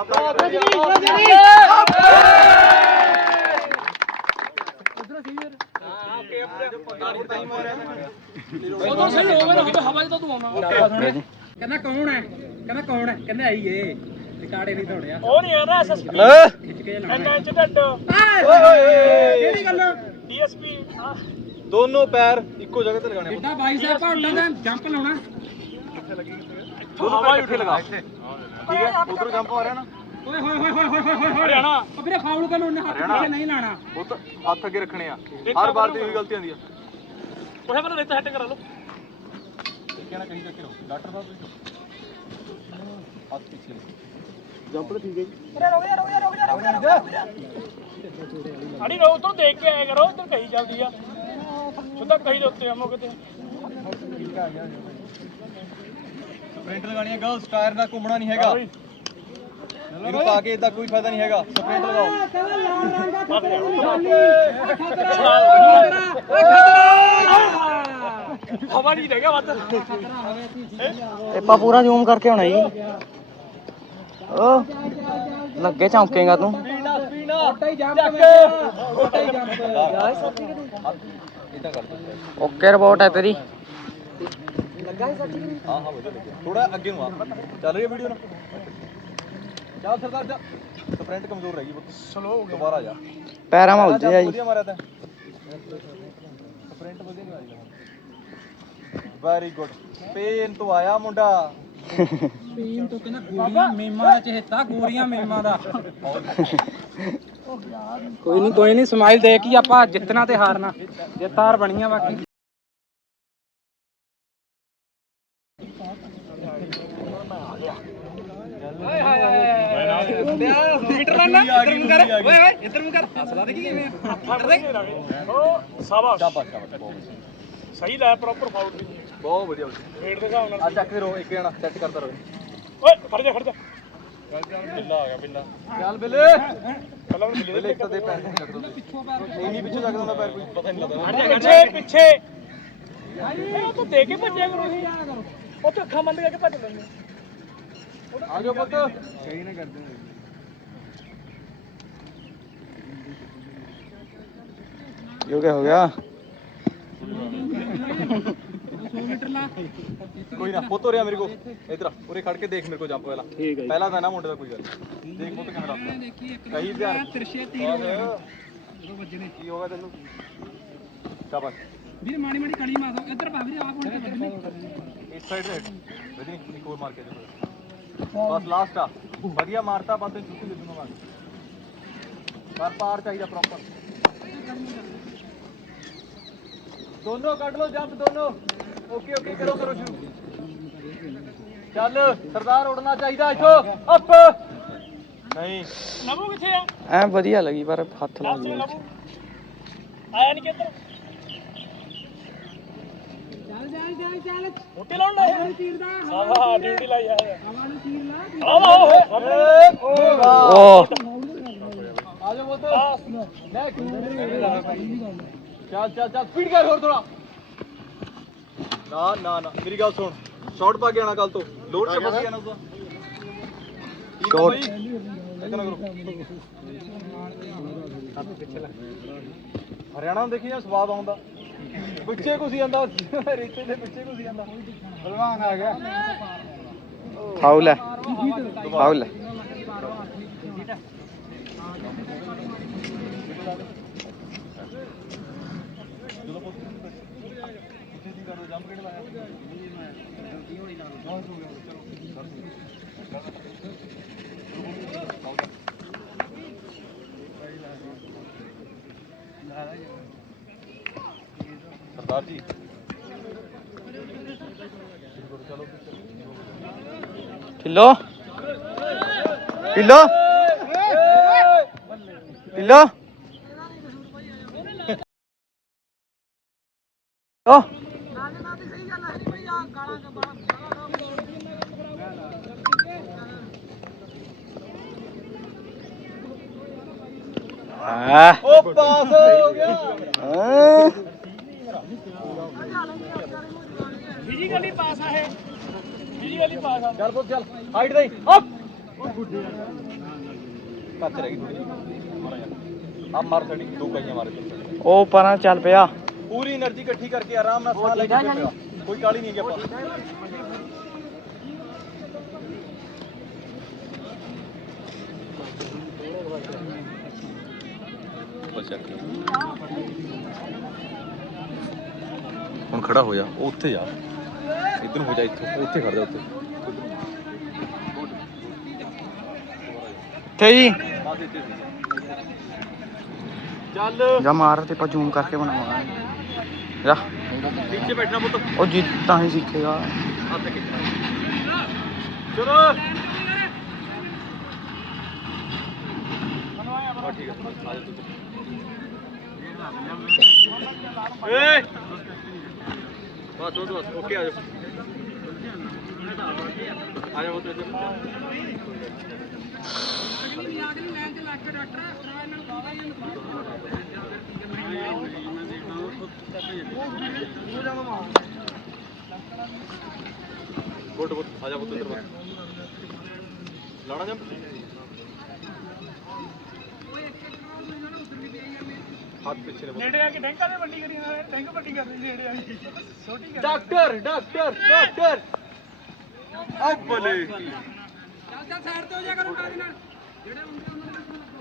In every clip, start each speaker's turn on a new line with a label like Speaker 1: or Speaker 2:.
Speaker 1: ਕਹਿੰਦਾ ਕੌਣ ਹੈ ਕਹਿੰਦਾ ਆਈ ਏ ਕਾੜੇ ਨਹੀਂ ਤੋੜਿਆ
Speaker 2: ਉਹ ਨਹੀਂ ਆਦਾ ਐਸਐਸਪੀ
Speaker 1: ਖਿੱਚ ਕੇ ਲਾਉਣਾ
Speaker 2: ਐਂਚ ਡੱਡ
Speaker 1: ਕਿਹੜੀ ਗੱਲ
Speaker 2: ਡੀਐਸਪੀ
Speaker 3: ਦੋਨੋਂ ਪੈਰ ਇੱਕੋ ਜਗ੍ਹਾ ਤੇ ਲਗਾਣੇ
Speaker 1: ਜਿੱਦਾਂ ਬਾਈ ਸਾਹਿਬ ਭਾਉਂਦਾ ਦਾ ਜੰਪ ਲਾਉਣਾ
Speaker 3: ਦੋਨੋਂ ਪੈਰ ਇੱਥੇ ਲਗਾ ਠੀਕ ਹੈ ਉਧਰ ਜੰਪ ਆ ਰਿਹਾ ਨਾ
Speaker 1: ਓਏ ਹੋਏ ਹੋਏ ਹੋਏ ਹੋਏ ਹੋਏ ਹਰਿਆਣਾ ਉਹ ਵੀਰੇ ਫਾਉਲ ਕਰਨ ਉਹਨੇ ਹੱਥ ਪਿੱਛੇ ਨਹੀਂ ਲਾਣਾ
Speaker 3: ਉਹ ਤਾਂ ਹੱਥ ਅੱਗੇ ਰੱਖਣੇ ਆ ਹਰ ਵਾਰ ਦੀ ਉਹੀ ਗਲਤੀ ਆਉਂਦੀ ਆ
Speaker 2: ਉਹਨੇ ਮੈਨੂੰ ਰੇਤ ਹੱਟ ਕਰਾ ਲਓ
Speaker 3: ਕਹਿਣਾ ਕਹੀਂ ਚੱਕੇ ਰਹੋ ਡਾਕਟਰ ਸਾਹਿਬ ਹੱਥ ਪਿੱਛੇ ਜੰਪ ਤਾਂ ਠੀਕ ਹੈ ਜੀ
Speaker 2: ਅੜੀ ਰੋ ਉਧਰ ਦੇਖ ਕੇ ਆਇਆ ਕਰੋ ਉਧਰ ਕਹੀ ਚੱਲਦੀ ਆ ਸਿੱਧਾ ਕਹੀ ਦੇ ਉੱਤੇ ਆਮੋ ਕਿਤੇ
Speaker 3: ਸਪ੍ਰਿੰਟ ਲਗਾਣੀ ਹੈ ਗਰਲਸ ਟਾਇਰ ਨਾਲ ਘੁੰਮਣਾ ਨਹੀਂ ਹੈਗਾ ਇਹਨੂੰ ਪਾ ਕੇ ਇਦਾਂ ਕੋਈ ਫਾਇਦਾ ਨਹੀਂ ਹੈਗਾ ਸਪ੍ਰਿੰਟ ਲਗਾਓ
Speaker 2: ਹਵਾ ਨਹੀਂ ਰਹਿ ਗਿਆ ਵੱਧ
Speaker 4: ਆਪਾਂ ਪੂਰਾ ਜ਼ੂਮ ਕਰਕੇ ਆਉਣਾ ਜੀ ਓ ਲੱਗੇ ਚੌਂਕੇਗਾ ਤੂੰ ਓਕੇ ਰਿਪੋਰਟ ਹੈ ਤੇਰੀ
Speaker 3: ਹਾਂ ਹਾਂ ਵਧੀਆ ਥੋੜਾ ਅੱਗੇ ਨੂੰ ਆ ਚੱਲ ਰਹੀ ਹੈ ਵੀਡੀਓ ਨਾ ਚੱਲ ਸਰਦਾਰ ਜਾ ਸਪ੍ਰਿੰਟ ਕਮਜ਼ੋਰ ਰਹਿ ਗਈ ਸਲੋ ਹੋ ਗਿਆ ਦੁਬਾਰਾ ਜਾ
Speaker 4: ਪੈਰਾਂ ਮਾ ਉਲਝਿਆ ਜੀ
Speaker 3: ਵਧੀਆ ਮਾਰਿਆ ਤਾਂ ਸਪ੍ਰਿੰਟ ਵਧੀਆ ਨਹੀਂ ਆਈ ਵੈਰੀ ਗੁੱਡ ਸਪੇਨ ਤੋਂ ਆਇਆ ਮੁੰਡਾ
Speaker 1: ਪੀਣ ਤੋਂ ਕਹਿੰਦਾ ਗੋਰੀਆਂ ਮੇਮਾਂ ਦਾ ਚਹੇਤਾ ਗੋਰੀਆਂ ਮੇਮਾਂ ਦਾ ਕੋਈ ਨਹੀਂ ਸਮਾਈਲ ਦੇ ਕੇ ਆਪਾਂ ਜਿੱਤਣਾ ਤੇ ਹਾਰਨਾ ਜਿੱਤ ਹਾਰ ਬਣੀਆਂ ਬਾਕੀ ਹਾਏ ਹਾਏ ਹਾਏ ਮੀਟਰ ਰਨ ਇੱਧਰ ਨੂੰ ਕਰ ਓਏ ਓਏ ਇੱਧਰ ਨੂੰ ਕਰ ਹਸਲਾ ਦੇ ਕੀ ਕਿਵੇਂ
Speaker 2: ਉਹ ਸਾਬਾਸ਼
Speaker 3: ਸ਼ਾਬਾਸ਼ ਸ਼ਾਬਾਸ਼
Speaker 2: ਸਹੀ ਲਾਇਆ ਪ੍ਰੋਪਰ ਫਾਉਲ
Speaker 3: ਬਹੁਤ ਵਧੀਆ
Speaker 2: ਰੇਡ ਦੇ ਹਿਸਾਬ ਨਾਲ
Speaker 3: ਆ ਚੱਕ ਰੋ ਇੱਕ ਜਣਾ ਸੈੱਟ ਕਰਦਾ ਰਹੇ
Speaker 2: ਓਏ ਖੜ ਜਾ
Speaker 3: ਬਿੱਲਾ ਆ ਗਿਆ ਬਿੱਲਾ ਚੱਲ ਬਿੱਲੇ
Speaker 2: ਪਹਿਲਾਂ ਮੈਨੂੰ
Speaker 3: ਬਿੱਲੇ ਇੱਕ ਤਾਂ ਦੇ ਪੈਰ ਨਹੀਂ ਲੱਗਦਾ
Speaker 1: ਪਿੱਛੋਂ ਪੈਰ
Speaker 3: ਨਹੀਂ ਪਿੱਛੇ ਲੱਗਦਾ ਹੁੰਦਾ ਪੈਰ ਕੋਈ ਪਤਾ ਨਹੀਂ ਲੱਗਦਾ
Speaker 2: ਪਿੱਛੇ ਉਹ ਤਾਂ ਦੇ ਕੇ ਭੱਜਿਆ ਕਰੋ ਤੁਸੀਂ ਉਹ ਤਾਂ ਅੱਖਾਂ ਬੰਦ ਕਰਕੇ ਭੱਜ ਲੈਂਦੇ
Speaker 3: ਆ ਜਾਓ ਪੁੱਤ
Speaker 1: ਸਹੀ ਨਾ ਕਰਦੇ
Speaker 4: ਹੋ ਗਿਆ
Speaker 1: 100 ਮੀਟਰ ਲਾ
Speaker 3: ਕੋਈ ਨਾ ਪੁੱਤ ਹੋ ਰਿਹਾ ਮੇਰੇ ਕੋ ਇਧਰ ਉਰੇ ਖੜ ਕੇ ਦੇਖ ਮੇਰੇ ਕੋ ਜੰਪ ਵਾਲਾ ਪਹਿਲਾਂ ਤਾਂ ਨਾ ਮੁੰਡੇ ਦਾ ਕੋਈ ਗੱਲ ਦੇਖ ਪੁੱਤ ਕਿਵੇਂ ਰੱਖਦਾ
Speaker 1: ਦੇਖੀ ਇੱਕ
Speaker 3: ਕਹੀ ਧਿਆਨ
Speaker 1: ਤਿਰਛੇ ਤੀਰ ਹੋ ਗਏ ਜਦੋਂ ਵੱਜਣੇ
Speaker 3: ਕੀ ਹੋਗਾ ਤੈਨੂੰ ਸ਼ਾਬਾਸ਼
Speaker 1: ਵੀਰ ਮਾੜੀ ਮਾੜੀ ਕੜੀ ਮਾਰੋ ਇੱਧਰ ਪਾ ਵੀਰੇ ਆਹ ਪੁੱਟ ਵੱਜਣੇ
Speaker 3: ਇਸ ਸਾਈਡ ਤੇ ਵਜਨੀ ਇੱਕ ਹੋਰ ਮਾਰ ਕੇ ਦੇ ਬਸ ਲਾਸਟ ਆ ਵਧੀਆ ਮਾਰਤਾ ਬੰਦੇ ਚੁੱਕੀ ਦੇ ਦੂੰਗਾ ਪਰ ਪਾਰ ਚਾਹੀਦਾ ਪ੍ਰੋਪਰ ਦੋਨੋਂ ਕੱਢ ਲਓ ਜੰਪ ਦੋਨੋਂ ਓਕੇ ਓਕੇ ਕਰੋ ਸ਼ੁਰੂ ਚੱਲ ਸਰਦਾਰ ਉੜਨਾ ਚਾਹੀਦਾ ਇੱਥੋਂ ਅਪ ਨਹੀਂ
Speaker 2: ਲਬੂ ਕਿੱਥੇ ਆ
Speaker 4: ਐ ਵਧੀਆ ਲੱਗੀ ਪਰ ਹੱਥ ਲੱਗ ਗਿਆ
Speaker 2: ਲਬੂ ਆਇਆ ਨਹੀਂ ਕਿੱਧਰ
Speaker 1: ਚੱਲ
Speaker 2: ਮੋਟੇ ਲਾਉਣ ਲਾਇਆ
Speaker 1: ਤੀਰ ਦਾ
Speaker 2: ਆਵਾ ਡਿਊਟੀ ਲਾਈ ਆ
Speaker 1: ਹਵਾ ਨੂੰ ਤੀਰ ਲਾ
Speaker 2: ਆਵਾ
Speaker 4: ਓ
Speaker 3: ਆ ਜਾ ਬੋਤ ਚੱਲ ਚੱਲ ਚੱਲ ਸਪੀਡ ਕਰ ਹੋਰ ਥੋੜਾ ਨਾ ਨਾ ਨਾ ਮੇਰੀ ਗੱਲ ਸੁਣ ਸ਼ਾਟ ਪਾ ਕੇ ਆਣਾ ਕੱਲ ਤੋਂ ਲੋਡ ਚ ਫਸ ਗਿਆ ਨਾ ਉਹਦਾ
Speaker 4: ਸ਼ਾਟ
Speaker 3: ਇਦਾਂ ਨਾ ਕਰੋ ਹਰਿਆਣਾ ਨੂੰ ਦੇਖੀ ਜਾਂ ਸਵਾਦ ਆਉਂਦਾ ਪਿੱਛੇ ਕੁਸੀ ਜਾਂਦਾ ਰੇਤੇ ਦੇ ਪਿੱਛੇ ਕੁਸੀ ਜਾਂਦਾ ਭਲਵਾਨ ਆ ਗਿਆ
Speaker 4: ਫਾਉਲ ਹੈ ਫਾਉਲ ਹੈ
Speaker 3: सरदार जी
Speaker 4: ढिल्लो ढिल्लो ढिल्लो ओ
Speaker 3: ओ पास हो गया
Speaker 2: ਫਿਜ਼ੀਕਲੀ ਪਾਸ ਆ ਇਹ ਫਿਜ਼ੀਕਲੀ ਪਾਸ ਆ
Speaker 3: चल बोल चल हाइट दे अप ਕੱਚ ਰਹਿ ਗਈ ਥੋੜੀ ਆ ਮਾਰ ਛੜੀ ਦੋ ਕਈਆਂ ਮਾਰੇ ਤੂੰ
Speaker 4: ਉਹ ਪਰਾਂ ਚੱਲ ਪਿਆ
Speaker 3: ਪੂਰੀ એનર્ਜੀ ਇਕੱਠੀ ਕਰਕੇ ਆਰਾਮ ਨਾਲ ਸਾਹ ਲੈ ਕੇ ਪਿਆ ਕੋਈ ਕਾਲੀ ਨਹੀਂ ਹੈਗੀ ਆਪਾਂ ਹੁਣ ਖੜਾ ਹੋ ਜਾ ਉਹ ਉੱਥੇ ਜਾ ਇੱਧਰ ਨੂੰ ਹੋ ਜਾ ਇੱਥੋਂ ਉੱਥੇ ਖੜ ਜਾ ਉੱਥੇ
Speaker 4: ਤੇ ਜੀ
Speaker 3: ਬਸ ਇੱਥੇ ਸੀ ਚੱਲ
Speaker 4: ਜਾ ਮਾਰ ਤੇ ਆਪਾਂ ਜ਼ੂਮ ਕਰਕੇ ਬਣਾਵਾਂਗੇ ਜਾ
Speaker 3: ਨੀਚੇ ਬੈਠਣਾ ਪੁੱਤ
Speaker 4: ਉਹ ਜੀ ਤਾਂ ਹੀ ਸਿੱਖੇਗਾ
Speaker 3: ਹੱਥ ਖਿੱਚਣਾ ਚਲੋ ਠੀਕ ਹੈ ਆ ਜਾ ਤੂੰ ਏ ਬਸ ਓਕੇ ਆ ਜਾ ਉਹ ਤੇ ਗੁੱਡ ਗੁੱਡ ਆ ਜਾ ਪੁੱਤ ਇੱਧਰ ਲਾਣਾ ਜੰਪ ਹੱਥ ਪਿੱਛੇ ਨੇ
Speaker 2: ਨੇੜੇ ਆ ਕੇ ਟੈਂਕਾਂ ਦੇ ਵੱਡੀ ਕਰੀ ਜਾਂਦੇ ਟੈਂਕ ਵੱਡੀ ਕਰ ਦਿੰਦੇ ਨੇੜੇ ਆ ਕੇ ਛੋਟੀ ਕਰ
Speaker 3: ਡਾਕਟਰ ਡਾਕਟਰ ਡਾਕਟਰ ਅੱਬਲੇ
Speaker 1: ਚੱਲ ਸਾਈਡ ਤੇ ਹੋ ਜਾ ਕਰੋ ਕਾਦੀ ਨਾਲ ਜਿਹੜੇ ਹੁੰਦੇ ਉਹਨਾਂ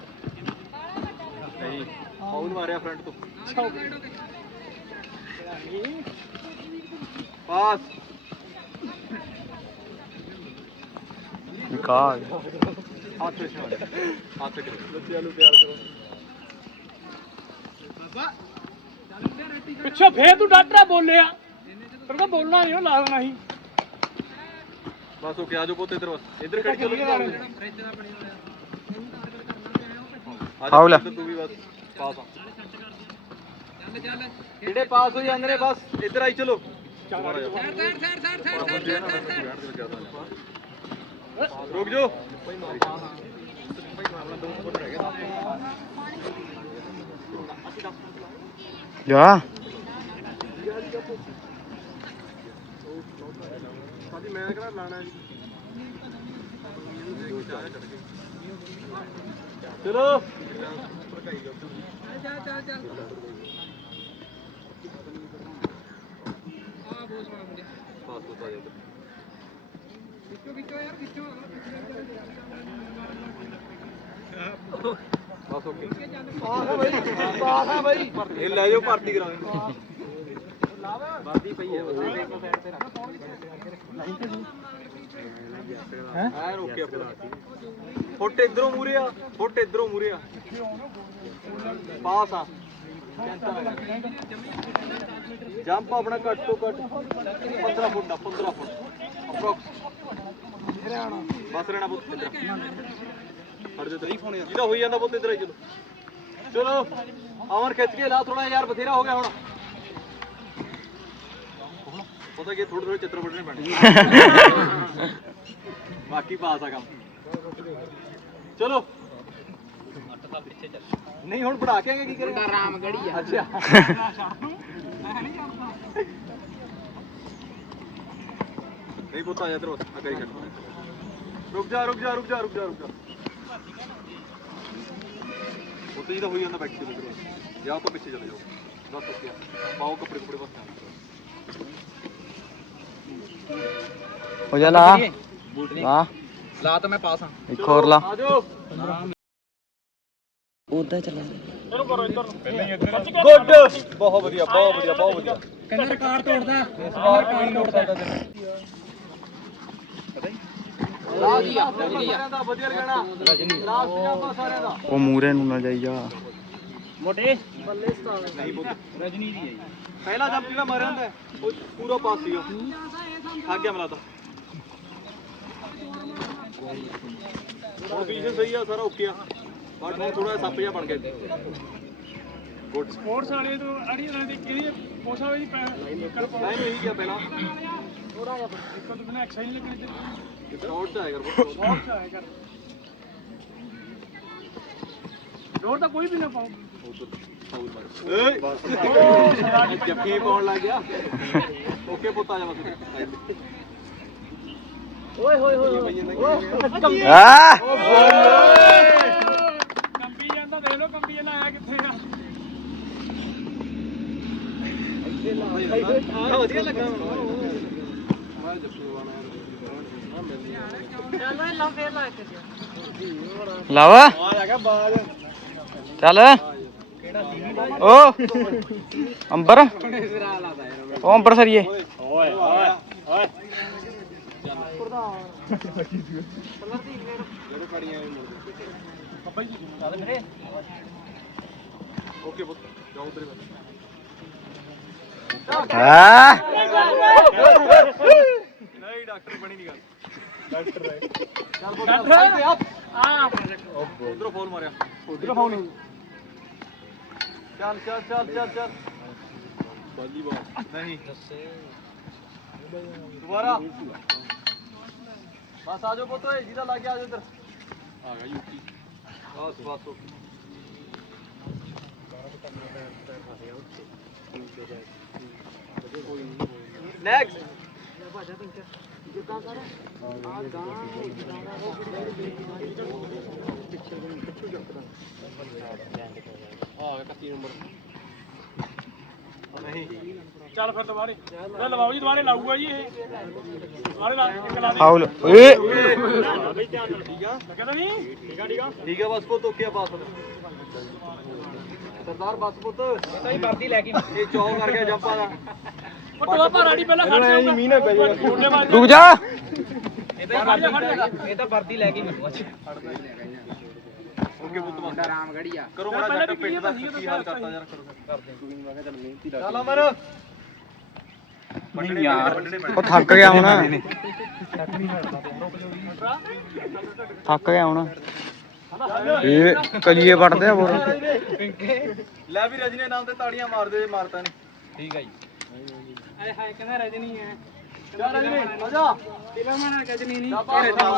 Speaker 3: ਨਹੀਂ ਫਾਉਲ ਮਾਰਿਆ ਫਰੰਟ ਤੋਂ ਪਾਸ
Speaker 4: ਵਿਕਾਸ
Speaker 3: ਹੱਥ ਪਿੱਛੇ ਮਾਰਿਆ ਹੱਥ ਕਿੱਥੇ ਬੱਚਿਆਂ ਨੂੰ ਤਿਆਰ ਕਰੋ
Speaker 2: ਪਿੱਛੋਂ ਫੇਰ ਤੂੰ ਡਾਕਟਰ ਬੋਲਿਆ ਤੇਰੇ ਤਾਂ ਬੋਲਣਾ ਨਹੀਂ ਉਹ ਲਾ ਦੇਣਾ ਸੀ
Speaker 3: ਬਸ ਉਹ ਕਿਹਾ ਜੋ ਪੁੱਤ ਇੱਧਰ ਬਸ ਇੱਧਰ ਖੜ ਕੇ
Speaker 4: ਫਾਉਲ ਆ।
Speaker 3: ਤੂੰ ਵੀ ਬਸ ਪਾਸ ਆ ਜਿਹੜੇ ਪਾਸ ਹੋ ਜਾਂਦੇ ਨੇ ਬਸ ਇੱਧਰ ਆਈ ਚਲੋ ਰੁਕ ਜਾਓ
Speaker 4: ਜਾ
Speaker 3: ਮੈਂ ਕਿਹੜਾ ਲਾਣਾ ਜੀ ਚਲੋ ਬਸ ਓਕੇ ਪਾਸ ਆ ਬਈ ਇਹ ਲੈ ਜਾਓ ਭਰਤੀ ਕਰਾ ਦੇ ਵਾਦੀ ਪਈ ਹੈ ਸਾਈਡ ਤੇ ਰੱਖ ਹੈ ਰੋਕਿਆ ਫੁੱਟ ਇਧਰੋਂ ਮੂਰੇ ਆ ਫੁੱਟ ਇਧਰੋਂ ਮੂਰੇ ਆ ਪਾਸ ਆ ਜੰਪ ਆਪਣਾ ਘੱਟ ਤੋਂ ਘੱਟ 15 ਫੁੱਟ ਦਾ 15 ਫੁੱਟ ਅਪਰੋਕਸ ਬਸ ਰਹਿਣਾ ਪੁੱਤ ਇੱਧਰ ਫੜ ਦੇ ਤਰੀ ਫੋਨ ਜਿਹਦਾ ਹੋਈ ਜਾਂਦਾ ਪੁੱਤ ਇੱਧਰ ਆਈ ਚਲੋ ਚਲੋ ਅਮਰ ਖਿੱਚ ਕੇ ਲਾ ਥੋੜਾ ਯਾਰ ਬਥੇਰਾ ਹੋ ਗਿਆ ਹੁਣ ਪਤਾ ਕਿ ਥੋੜੇ ਥੋੜੇ ਚਿੱਤਰ ਵੱਢਣੇ ਪੈਣੇ ਬਾਕੀ ਪਾਸ ਆ ਕੰਮ ਚਲੋ ਨਹੀਂ ਹੁਣ ਬਣਾ ਕੇ ਆਏਗਾ ਕੀ ਕਰੇਗਾ ਰਾਮਗੜੀ ਆ ਅੱਛਾ ਨਹੀਂ ਪੁੱਤ ਆ ਜਾ ਇੱਧਰ ਅੱਗੇ ਹੀ ਰੁਕ ਜਾ ਰੁਕ ਜਾ ਰੁਕ ਜਾ ਰੁਕ ਜਾ ਰੁਕ ਜਾ ਉੱਤੇ ਜਿਹਦਾ ਹੋਈ ਜਾਂਦਾ ਬੈਕ ਤੇ ਇੱਧਰ ਜਾਂ ਆਪਾਂ ਪਿੱਛੇ ਚਲੇ ਜਾਓ ਬਸ ਓਕੇ ਪਾਓ ਕੱਪੜੇ ਕੁਪੜੇ ਬਸ
Speaker 4: ਹੋ ਜਾ ਲਾ ਲਾ
Speaker 3: ਲਾ ਤਾਂ ਮੈਂ ਪਾਸ ਹਾਂ
Speaker 4: ਇੱਕ ਹੋਰ ਲਾ
Speaker 3: ਆ ਜਾਓ
Speaker 4: ਉਦਾਂ ਹੀ ਚੱਲਾ
Speaker 2: ਇਹਨੂੰ ਕਰੋ ਇੱਧਰ ਨੂੰ ਪਹਿਲਾਂ ਹੀ ਇੱਧਰ
Speaker 3: ਗੁੱਡ ਬਹੁਤ ਵਧੀਆ ਬਹੁਤ ਵਧੀਆ ਬਹੁਤ ਵਧੀਆ
Speaker 1: ਕਹਿੰਦਾ ਰਿਕਾਰਡ ਤੋੜਦਾ
Speaker 3: ਰਿਕਾਰਡ ਤੋੜਦਾ ਸਾਰਿਆਂ ਦਾ ਵਧੀਆ ਲਗਾਣਾ ਲਾਸਟ ਜੰਪ ਸਾਰਿਆਂ ਦਾ
Speaker 4: ਉਹ ਮੂਰੇ ਨੂੰ ਨਾ ਜਾਈ ਜਾ
Speaker 2: ਮੋਟੇ
Speaker 3: ਨਹੀਂ ਪੁੱਤ ਰਜਨੀ ਦੀ ਹੈ ਪਹਿਲਾ ਜੰਪ ਜਿਹੜਾ ਮਾਰਿਆ ਹੁੰਦਾ ਉਹ ਪੂਰਾ ਪਾਸ ਸੀਗਾ ਥੱਕ ਗਿਆ ਮਲਾਤਾ ਹੁਣ ਪੀਛੇ ਸਹੀ ਆ ਸਾਰਾ ਓਕੇ ਆ ਬਟ ਹੁਣ ਥੋੜਾ ਸੱਪ ਜਿਹਾ ਬਣ ਗਿਆ ਗੁੱਡ
Speaker 2: ਸਪੋਰਟਸ ਵਾਲੇ ਤੋਂ ਅੜੀ ਉਹਨਾਂ ਦੀ ਕਿਹੜੀ ਪੋਸਾ ਹੋਈ ਕਰ ਪਾਉ
Speaker 3: ਨਹੀਂ ਇਹੀ ਗਿਆ ਪਹਿਲਾਂ
Speaker 2: ਥੋੜਾ ਜਿਹਾ ਇੱਕ ਤੋਂ ਬਿਨਾ ਐਕਸਰਸਾਈਜ਼ ਲੱਗਣੀ ਤੇ
Speaker 3: ਸ਼ਾਰਟ ਤਾਂ ਆਇਆ ਕਰ
Speaker 2: ਬਹੁਤ ਚਾਹੇ ਕਰ ਡੋਰ ਤਾਂ ਕੋਈ ਵੀ ਨਾ ਪਾਉ
Speaker 3: ਜੱਫੀ ਪਾਉਣ ਲੱਗ ਗਿਆ ਓਕੇ ਪੁੱਤ ਆ ਜਾ ਬਸ
Speaker 4: ਆ
Speaker 2: ਕੰਬੀ ਜਾਂਦਾ ਦੇਖ ਲੋ ਕੰਬੀ ਜਾਂਦਾ ਆਇਆ ਕਿੱਥੇ ਆ
Speaker 3: ਵਧੀਆ ਲੱਗਾ
Speaker 4: ਲਾਵਾ
Speaker 3: ਆ ਗਿਆ ਬਾਜ
Speaker 4: ਚੱਲ ਓ ਅੰਬਰ ਉਹ ਅੰਬਰ ਸਰੀਏ
Speaker 3: ਓਏ ਓਏ ਓਏ ਓਕੇ ਪੁੱਤ ਜਾਓ ਉਧਰ
Speaker 4: ਹਾਂ
Speaker 3: ਨਹੀਂ ਡਾਕਟਰ ਬਣੀ ਨਹੀਂ ਗੱਲ ਡਾਕਟਰ ਹੈ ਚੱਲ ਪੁੱਤ ਸਾਈਡ ਤੇ ਆਪ ਉਧਰੋਂ ਫੋਨ ਮਾਰਿਆ ਉਧਰੋਂ ਫੋਨ ਚੱਲ ਚੱਲ ਚੱਲ ਚੱਲ ਚੱਲ ਵਾਲੀਬਾਲ ਨਹੀਂ ਦੁਬਾਰਾ ਬਸ ਆ ਜਾਓ ਪੁੱਤ ਓਏ ਜਿਹਦਾ ਲੱਗ ਗਿਆ ਆ ਜਾਓ ਇੱਧਰ ਆ ਗਿਆ ਯੂਪੀ ਬਸ ਬਸ ਨੈਕਸਟ ਨਹੀਂ
Speaker 2: ਚੱਲ ਫਿਰ ਦੁਬਾਰੇ ਇਹ ਲਵਾਓ ਜੀ ਦੁਬਾਰੇ ਲਾਊਗਾ ਜੀ ਇਹ ਦੁਬਾਰੇ ਲਾ ਇੱਕ ਲਾ ਦੇ
Speaker 4: ਫਾਉਲ ਓਏ
Speaker 2: ਕਹਿੰਦਾ ਨਹੀਂ
Speaker 3: ਠੀਕ ਹੈ ਬਸ ਪੁੱਤ ਓਕੇ ਆ ਬਸ ਸਰਦਾਰ ਬਸ ਪੁੱਤ ਪਤਾ ਹੀ ਵਰਦੀ ਲੈ ਕੇ ਇਹ ਚੌਂ ਕਰ ਗਿਆ ਜੰਪਾਂ ਦਾ
Speaker 2: ਉਹ ਟੋਆ ਭਾਰਾੜੀ ਪਹਿਲਾਂ ਖੜ ਜਾ ਮੀਂਹ ਨਾ ਪੈ ਜਾਏ
Speaker 4: ਰੁਕ ਜਾ
Speaker 1: ਇਹ ਤਾਂ ਵਰਦੀ ਲੈ ਕੇ ਨਹੀਂ ਅੱਜ
Speaker 3: ਓਕੇ ਪੁੱਤ ਬਸ
Speaker 1: ਰਾਮਗੜੀਆ
Speaker 3: ਕਰੋ ਬੜਾ
Speaker 2: ਪਹਿਲਾਂ
Speaker 3: ਜੱਟ
Speaker 2: ਵੀ
Speaker 3: ਪਿੱਟ ਦਾ
Speaker 2: ਕੀ
Speaker 3: ਕੀ ਹਾਲ ਕਰਤਾ ਯਾਰ ਕਰੋ ਕਰਦੇ ਮੈਂ ਕਿਹਾ ਚੱਲ ਮਿਹਨਤੀ ਲੱਗ ਚੱਲ ਅਮਰ
Speaker 4: ਨਹੀਂ ਯਾਰ ਉਹ ਥੱਕ ਗਿਆ ਹੁਣ ਥੱਕ ਗਿਆ ਹੁਣ ਇਹ ਕਲੀਏ ਵੱਟਦੇ ਆ ਬੋਰ
Speaker 3: ਲੈ ਵੀ ਰਜਨੀ ਨਾਮ ਤੇ ਤਾੜੀਆਂ ਮਾਰਦੇ ਮਾਰਤਾ ਨੇ
Speaker 1: ਠੀਕ ਹੈ ਜੀ
Speaker 2: ਹਾਏ ਹਾਏ ਕਹਿੰਦਾ ਰਜਨੀ ਹੈ
Speaker 3: ਚੱਲ ਰਜਨੀ ਆ ਜਾ
Speaker 1: ਫਿਲਮ ਨਾਲ ਗਜਨੀ ਨਹੀਂ
Speaker 3: ਜਾ